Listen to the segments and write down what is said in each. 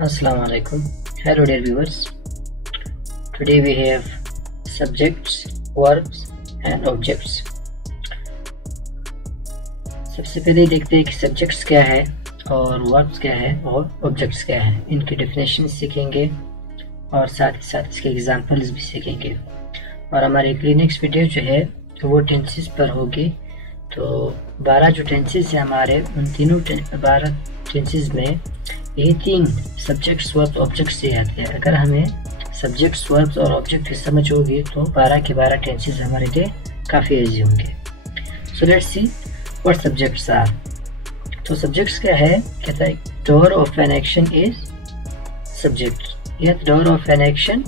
Assalamu alaikum. Hello dear viewers. Today we have subjects, verbs and objects. सबसे पहले देखते हैं कि subjects क्या है और verbs क्या है और objects क्या है। इनके definition सीखेंगे और साथ ही साथ इसके examples भी सीखेंगे। और हमारी क्लिनिक्स वीडियो जो है वो tenses पर होगी। तो 12 जो tenses है हमारे, उन तीनों 12 tenses में ये 3 सब्जेक्ट्स वर्ब्स ऑब्जेक्ट्स से आते हैं। अगर हमें सब्जेक्ट्स वर्ब्स और ऑब्जेक्ट की समझ होगी तो 12 के 12 टेंसेस हमारे लिए काफ़ी इजी होंगे। So let's see what subjects are. तो सब्जेक्ट्स क्या है, कहता है doer of an action is subject या doer of an action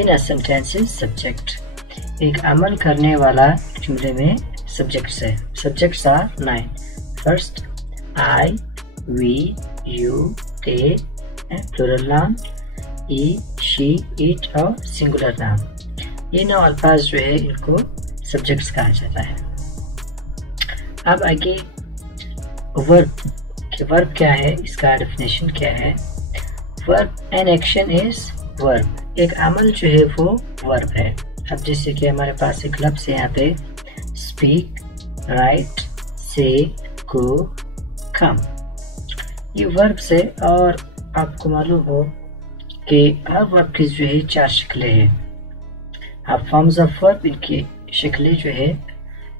in a sentence is subject. एक अमल करने वाला जुमले में सब्जेक्ट्स है। Subjects are 9। First I, we, you, they and plural नाम he, she, it और सिंगुलर नाम। ये 9 अल्फाज जो है इनको सब्जेक्ट्स कहा जाता है। अब आगे वर्ब कि वर्ब क्या है, इसका डेफिनेशन क्या है। Verb N action is verb. एक अमल जो है वो वर्ब है। अब जैसे कि हमारे पास एक लफ्ज़ है यहाँ पे स्पीक, राइट, से, गो, कम। ये वर्ब्स है और आपको मालूम हो कि हर वर्ब की जो है 4 शक्लें हैं। अब फॉर्म्स ऑफ वर्ब, इनकी शक्लें जो है,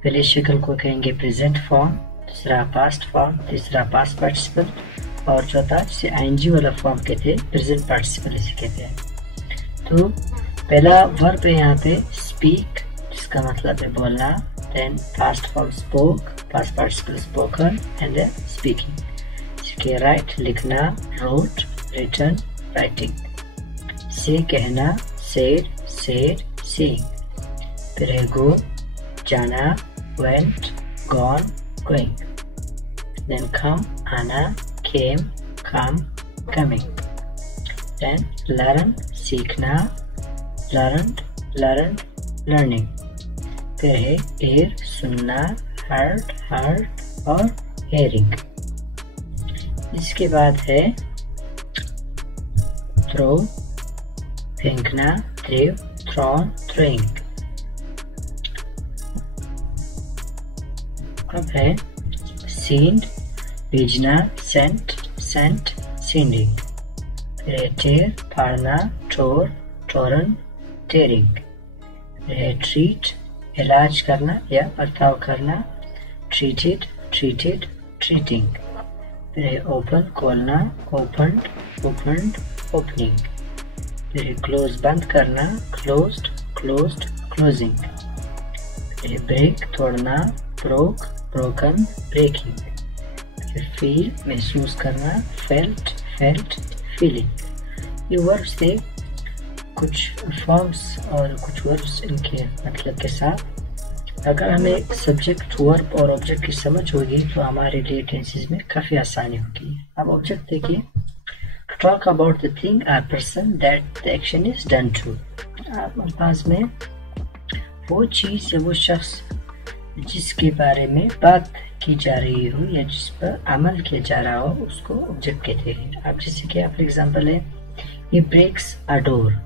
पहले शक्ल को कहेंगे प्रेजेंट फॉर्म, दूसरा पास्ट फॉर्म, तीसरा पास्ट पार्टिसिपल और चौथा जिसे आईएनजी वाला फॉर्म कहते हैं प्रेजेंट पार्टिसिपल इसे कहते हैं। तो पहला वर्ब है यहाँ पे स्पीक, जिसका मतलब है बोलना। Then past form spoke, past participle spoken and then speaking. के राइट लिखना, रोट, रिटन, राइटिंग। से कहना, सेड, सेड, सीइंग। फिर है गो, जाना, went, gone, going. Then come, आना, came, come, coming. Then learn, सीखना, लर्न, लर्न, लर्निंग। फिर है एयर, सुनना, हर्ट, हर्ट और हेयरिंग। इसके बाद है थ्रो, फेंकना, थ्रो, थ्रोन, थ्रोइंग। अब है सीन्ड, भेजना, सेंट, सेंट, सेंडिंग। फिर है टेर, फाड़ना, टोर, टोरन, टेरिंग। फिर है ट्रीट, इलाज करना या बर्ताव करना, ट्रीटेड, ट्रीटेड, ट्रीटिंग। फिर है ओपन, खोलना, ओपन्ड, ओपन्ड, ओपनिंग। फिर है क्लोज, बंद करना, क्लोज्ड, क्लोज्ड, क्लोजिंग। फिर है ब्रेक, तोड़ना, ब्रोक, ब्रोकन, ब्रेकिंग। फिर फील, महसूस करना, फेल्ट, फेल्ट, फीलिंग। ये वर्ब्स थे कुछ फॉर्म्स और कुछ वर्ब्स इनके मतलब के साथ। अगर हमें सब्जेक्ट, वर्ब और ऑब्जेक्ट की समझ होगी तो हमारे लिए टेंसेस में काफ़ी आसानी होगी। अब ऑब्जेक्ट देखिए, to talk about the thing और person that the action is done to. आपके पास में वो चीज़ या वो शख्स जिसके बारे में बात की जा रही हो या जिस पर अमल किया जा रहा हो उसको ऑब्जेक्ट कहते हैं। अब जैसे कि फॉर एग्जाम्पल है ये breaks a door.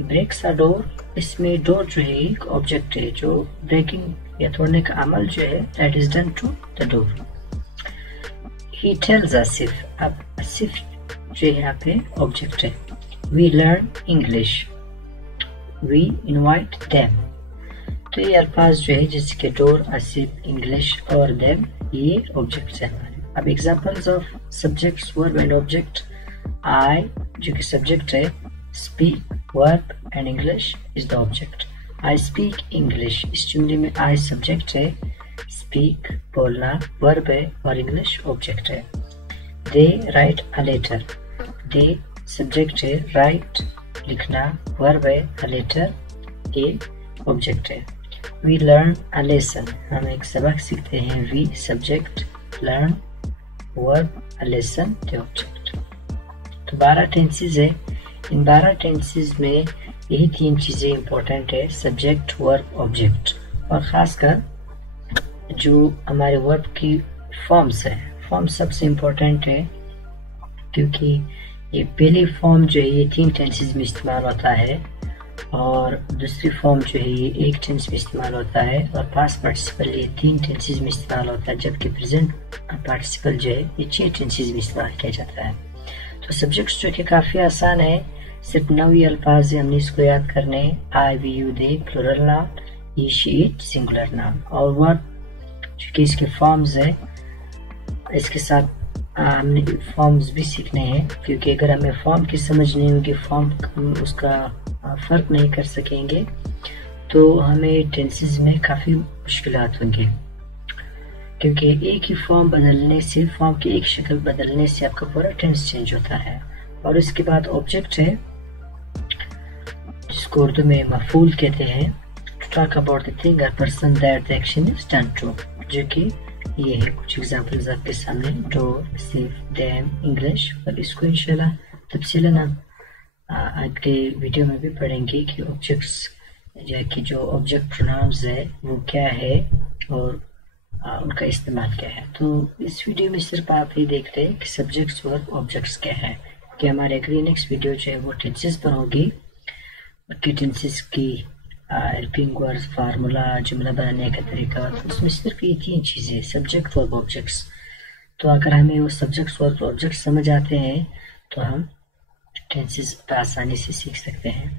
Breaks a door, इसमें डोर जो है एक ऑब्जेक्ट है जो ब्रेकिंग या तोड़ने का अमल जो है that is done to the doer. He tells Asif, अब आसिफ जो यहाँ पे ऑब्जेक्ट है। We learn English, we invite them. तो ये अल्फाज जो है जैसे कि डोर, आसिफ, इंग्लिश और देम, ये ऑब्जेक्ट्स हैं हमारे। अब examples of subjects, verb and object. I जो कि सब्जेक्ट है, speak verb and English is the object. I speak English, इस जुमले में I subject है, speak बोलना verb है और English object है। They write a letter, they subject है, write लिखना verb है, a letter a object है। We learn a lesson, हम एक सबक सीखते हैं, we subject, learn verb, a lesson the object। तो 12 टेंसेस है। इन 12 टेंसेस में यही 3 चीज़ें इंपॉर्टेंट है, सब्जेक्ट, वर्ब, ऑब्जेक्ट। और ख़ासकर जो हमारे वर्ब की फॉर्म्स है, फॉर्म सबसे इम्पोर्टेंट है क्योंकि ये पहली फॉर्म जो है ये 3 टेंसेस में इस्तेमाल होता है, और दूसरी फॉर्म जो है ये 1 टेंस में इस्तेमाल होता है, और पास्ट पार्टिसिपल ये 3 टेंसेस में इस्तेमाल होता है, जबकि प्रेजेंट पार्टिसिपल जो है ये 6 टेंसेस में इस्तेमाल किया जाता है। तो सब्जेक्ट्स जो कि काफ़ी आसान है, सिर्फ 9 ही अल्फाज है, हमने इसको याद करने। I, we, you, they plural noun, he, she, it singular noun, और वर्ब जो कि इसके फॉर्म्स है, इसके साथ हमने फॉर्म्स भी सीखने हैं, क्योंकि अगर हमें फॉर्म की समझ नहीं होगी, फॉर्म उसका फ़र्क नहीं कर सकेंगे, तो हमें टेंसेस में काफ़ी मुश्किलात होंगी, क्योंकि एक ही फॉर्म बदलने से, फॉर्म की एक शक्ल बदलने से आपका पूरा टेंस चेंज होता है। और इसके बाद ऑब्जेक्ट है, जिसको उर्दू में मफूल कहते हैं, to talk about the thing और person that the action is done to, जो कि ये है कुछ एग्जांपल्स आपके सामने, डोर, रिसीव, डैम, इंग्लिश। और इसको इंशाल्लाह तफसीलन हम आगे वीडियो में भी पढ़ेंगे कि ऑब्जेक्ट्स जो ऑब्जेक्ट प्रोनाउंस है वो क्या है और उनका इस्तेमाल क्या है। तो इस वीडियो में सिर्फ आप ये देख रहे हैं कि सब्जेक्ट्स और ऑब्जेक्ट्स क्या है, कि हमारे अगली नेक्स्ट वीडियो जो है वो टेंसेस पर होगी, कि टेंसेस की हेल्पिंग वर्ड्स, फार्मूला, जुमला बनाने का तरीका। तो उसमें सिर्फ ये 3 चीज़ें, सब्जेक्ट और ऑब्जेक्ट्स। तो अगर हमें वो सब्जेक्ट्स और ऑब्जेक्ट्स समझ आते हैं तो हम टेंसेस पर आसानी से सीख सकते हैं।